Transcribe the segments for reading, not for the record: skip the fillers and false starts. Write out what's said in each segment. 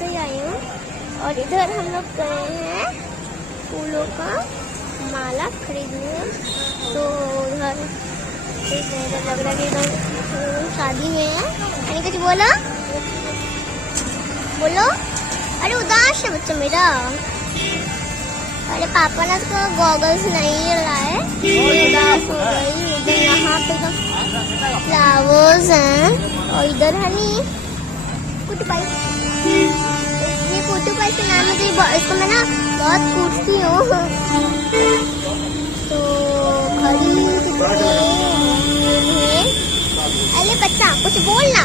से ही आई हूँ। और इधर हम लोग गए हैं फूलों का माला खरीदने। तो उधर लग रहा है कि एकदम शादी में है। यानी कुछ बोलो बोलो। अरे उदास है बच्चा मेरा। अरे पापा ने उसको गॉगल्स नहीं लाए, उदास हो गई। इधर यहाँ पे तो फ्लावर्स हैं और इधर हनी कुछ पाई। ये कुटू पाई के नाम मुझे इसको मैं ना बहुत कूटती हूँ। तो खरीद अरे बच्चा कुछ बोलना।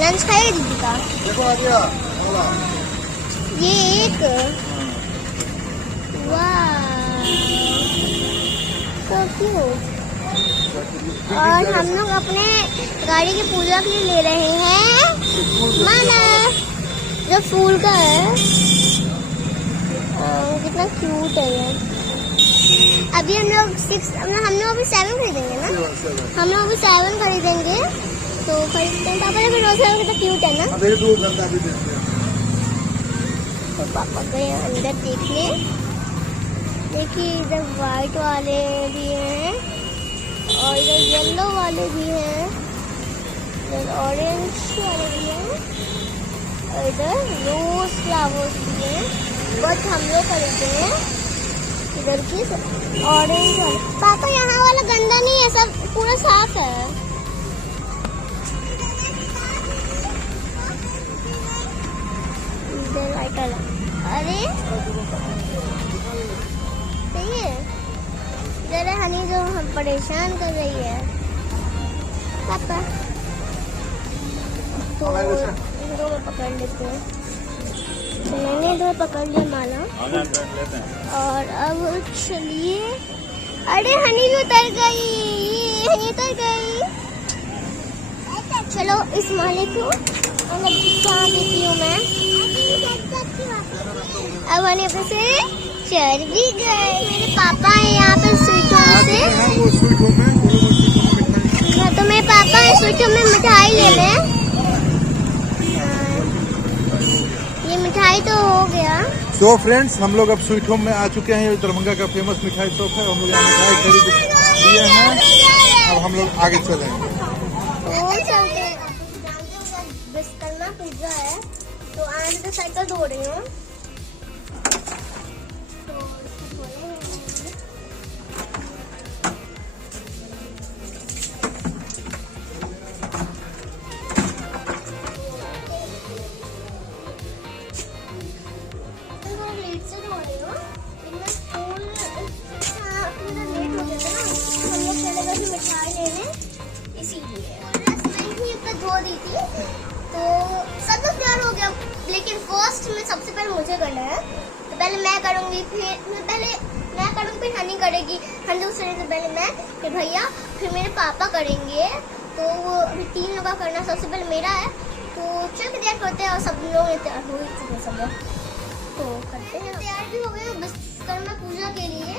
लंच खाएगा दीदी का। देखो आ गया ये एक और हम लोग अपने गाड़ी की पूजा के लिए ले रहे हैं माला जो फूल का है। कितना क्यूट है ये। अभी हम लोग अभी 7 खरीदेंगे ना। हम लोग अभी 7 खरीदेंगे। तो खरीदते हैं। पापा ने भी रोज़ कितना क्यूट है ना। तो पापा गए अंदर देखने। देखिए इधर व्हाइट वाले भी हैं और इधर येलो वाले भी हैं, इधर ऑरेंज वाले भी हैं और इधर रोज फ्लावर्स भी हैं। बट हम लोग खरीदते हैं इधर की ऑरेंज वाले। पापा यहाँ वाला गंदा नहीं है, सब पूरा साफ है। इधर व्हाइट वाला। अरे सही है। जरा हनी जो हम परेशान कर रही है पापा। तो दो में पकड़ लेते हैं। तो मैंने इधर पकड़ लिया माला और अब चलिए। अरे हनी भी उतर गई। हनी उतर गई। चलो इस माले को क्या देती हूँ मैं। अब हनी अपने से चढ़ भी गए। मेरे पापा है यहाँ पे स्वीट होम से। तो मेरे पापा है स्वीट होम में मिठाई ले लें। ये मिठाई तो हो गया। तो फ्रेंड्स हम लोग अब स्वीट होम में आ चुके हैं। ये दरभंगा का फेमस मिठाई शॉप है। हम लोग यहाँ मिठाई खरीद लिए हैं। अब हम लोग आगे चलेंगे। विश्वकर्मा पूजा है तो आज तो साइकिल धो रही हूँ। धो दी थी तो सब लोग तैयार हो गया। लेकिन फर्स्ट में सबसे पहले मुझे करना है। तो पहले मैं करूंगी, फिर मैं करूंगी, फिर हनी करेगी। हनी दूसरे से पहले मैं, फिर भैया, फिर मेरे पापा करेंगे। तो वो अभी 3 लोग का करना सबसे पहले मेरा है। तो चल के तैयार करते हैं। और सब लोग तैयार हो चुके सब लोग तो करते हैं। तैयार भी हो गए विश्वकर्मा पूजा के लिए।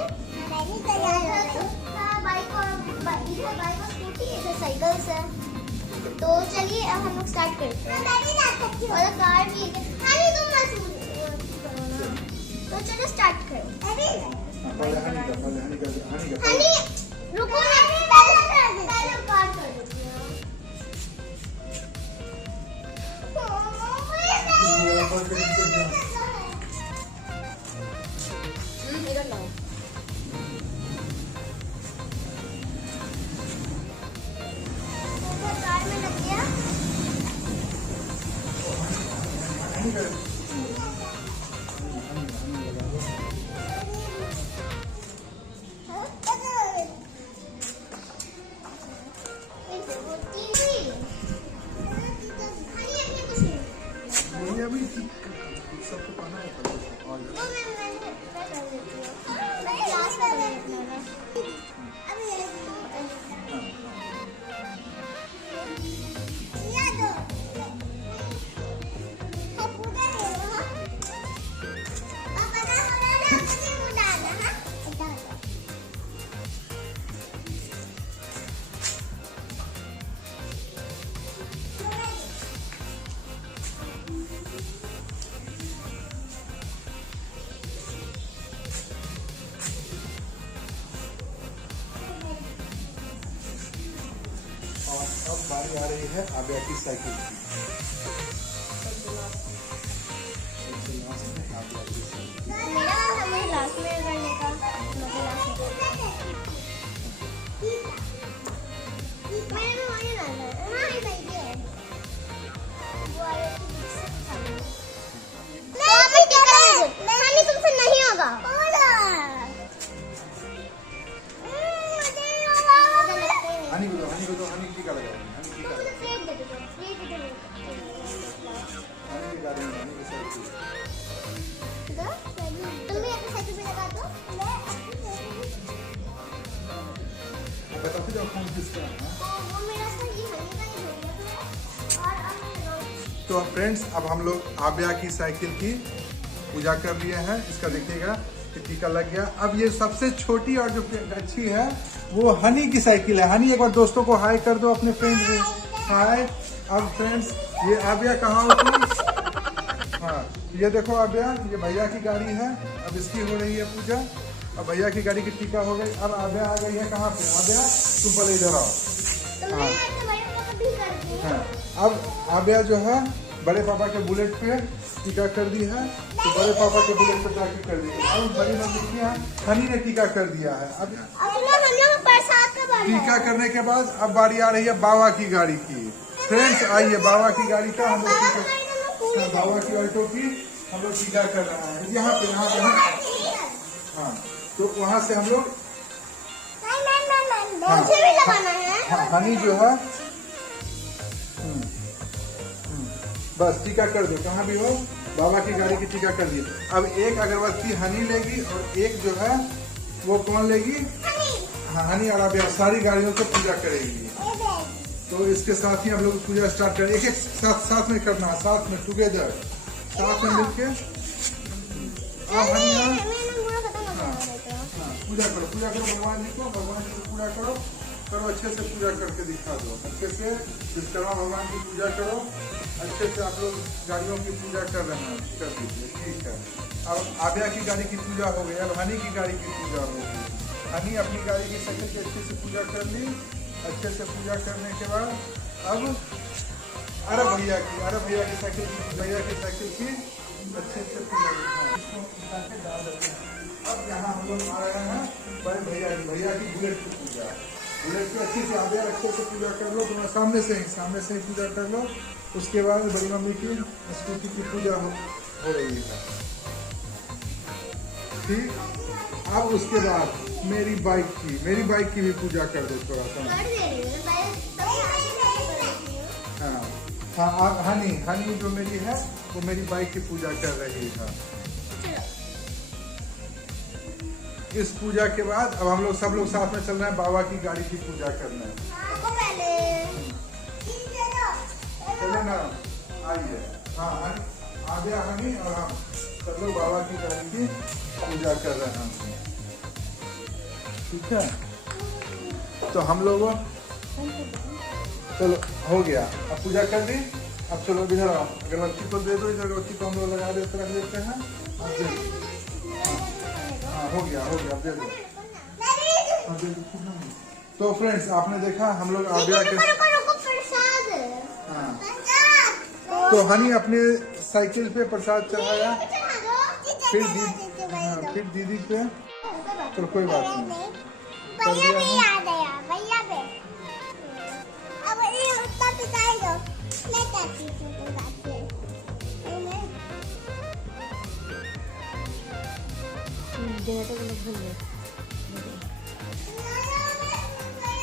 बाइक और स्कूटी इधर साइकिल्स है। तो चलिए अब हम लोग स्टार्ट करते हैं। और कार भी है तो चलो स्टार्ट करो। हनी रुको ना, पहले कार कर देती हूँ। कार में लग गया। बारी आ रही है आबिया की साइकिल की। आबिया की साइकिल। मेरा हमें लास्ट में करने का मैंने वही डाला है। हाँ ये सही है। वो आया तुमसे नहीं होगा। हनी को दो, हनी टीका लगाओ, हनी टीका लगाओ। हनी की गाड़ी में, हनी की साइकिल। तुम भी अपनी साइकिल पे लगा दो। बताते जाओ कौन किसका है। वो मेरा था, ये हनी का ही हो गया। और अब तो फ्रेंड्स अब हम लोग आबिया की साइकिल की पूजा कर लिए हैं। इसका देखिएगा कि टीका लग गया। अब ये सबसे छोटी और जो अच्छी है वो हनी की साइकिल है। हनी एक बार दोस्तों को हाय कर दो अपने फ्रेंड से। हाय। अब फ्रेंड्स ये आबिया कहाँ होती? हाँ ये देखो आबिया, ये भैया की गाड़ी है। अब इसकी हो रही है पूजा। अब भैया की गाड़ी की टीका हो गई। अब आबिया आ गई है कहाँ पे? आबिया तुम पहले इधर आओ। हाँ अब आबिया जो है बड़े पापा के बुलेट पे टीका कर दी है। तो बड़े पापा के बुलेट पे जाके कर दी है। अब बड़ी मम्मी हनी ने टीका कर दिया है। अब टीका करने के बाद अब बारी आ रही है बाबा की गाड़ी की। फ्रेंड्स आइए बाबा की गाड़ी का हम लोग बाबा की ऑल्टो की हम लोग टीका कर रहे हैं। यहाँ पे हाँ तो वहाँ से हम लोग हनी जो है बस टीका कर दो। कहाँ भी हो बाबा की गाड़ी की टीका कर दी। अब एक अगरबत्ती हनी लेगी और एक जो है वो कौन लेगी? हाँ हनी और आबिया सारी गाड़ियों से पूजा करेगी। तो इसके साथ ही हम लोग पूजा स्टार्ट करें। एक एक साथ में करना है, साथ में टुगेदर, साथ में मिलके। पूजा करो भगवान जी को पूजा करो अच्छे से पूजा करके दिखा दो। अच्छे से विश्वकर्मा भगवान की पूजा करो। अच्छे से आप लोग गाड़ियों की पूजा कर रहे हैं, कर दीजिए। ठीक है। अब आबिया की गाड़ी की पूजा हो गई। अब हनी की गाड़ी की पूजा होगी। हनी अपनी गाड़ी की साइकिल की अच्छे से पूजा कर ली। अच्छे से पूजा करने के बाद अब अरे भैया की साइकिल की अच्छे से पूजा करना। अब यहाँ हम लोग आ रहे हैं बड़े भैया की बुलेट की पूजा। बुलेट की अच्छे से आबिया अच्छे से पूजा कर लो। तुम्हें सामने से ही पूजा कर लो। उसके बाद बड़ी मम्मी की स्कूटी की पूजा हो रही है। ठीक। अब उसके बाद मेरी बाइक की भी पूजा कर दो थोड़ा सा। हाँ अब हनी जो मेरी है वो मेरी बाइक की पूजा कर रही है। इस पूजा के बाद अब हम लोग सब लोग साथ में चल रहे हैं बाबा की गाड़ी की पूजा करने। चले ना आइए। हाँ आबिया हनी और हम सब लोग बाबा की गाड़ी की पूजा कर रहे हैं। ठीक है। तो हम लोग चलो हो गया। अब पूजा कर दी। अब चलो इधर आओ, अगरबत्ती को दे दो। इधर अगरबत्ती को हम लोग लगा देते रख देते हैं। हाँ हो गया अब दे दो। तो फ्रेंड्स आपने देखा हम लोग आबिया के हाँ तो हनी अपने साइकिल पे प्रसाद चढ़ाया। फिर दीदी पे। चलो कोई बात नहीं।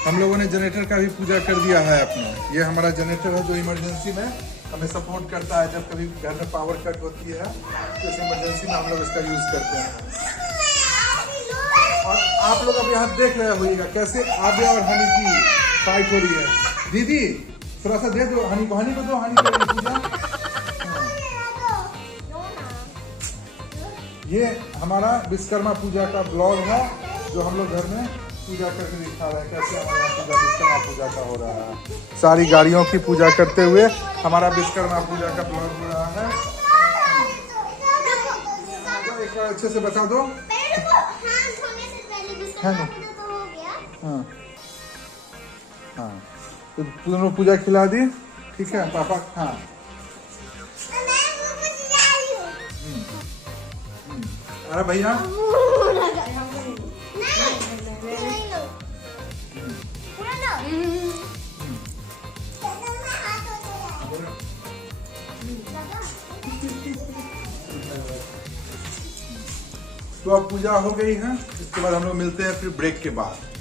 हम लोगों ने जनरेटर का भी पूजा कर दिया है अपना। ये हमारा जनरेटर है जो इमरजेंसी में हमें सपोर्ट करता है। जब कभी घर में पावर कट होती है तो इस इमरजेंसी में हम लोग इसका यूज करते हैं। और आप लोग अब यहाँ देख रहे होइएगा कैसे आबिया और हनी की फाइट हो रही है। दीदी थोड़ा सा दे दो हनी को दो। हनी करेगी पूजा। ये हमारा विश्वकर्मा पूजा का ब्लॉग है जो हम लोग घर में पूजा करके दिखा रहे हैं कैसे हमारे यहाँ पूजा विश्वकर्मा पूजा का हो रहा है। सारी गाड़ियों की पूजा करते हुए हमारा विश्वकर्मा पूजा का ब्लॉग हो रहा है। एक बार अच्छे से बता दो। हाँ तो दोनों पूजा खिला दी, ठीक है पापा। हाँ अरे भैया तो अब पूजा हो गई है, इसके बाद हम लोग मिलते हैं फिर ब्रेक के बाद।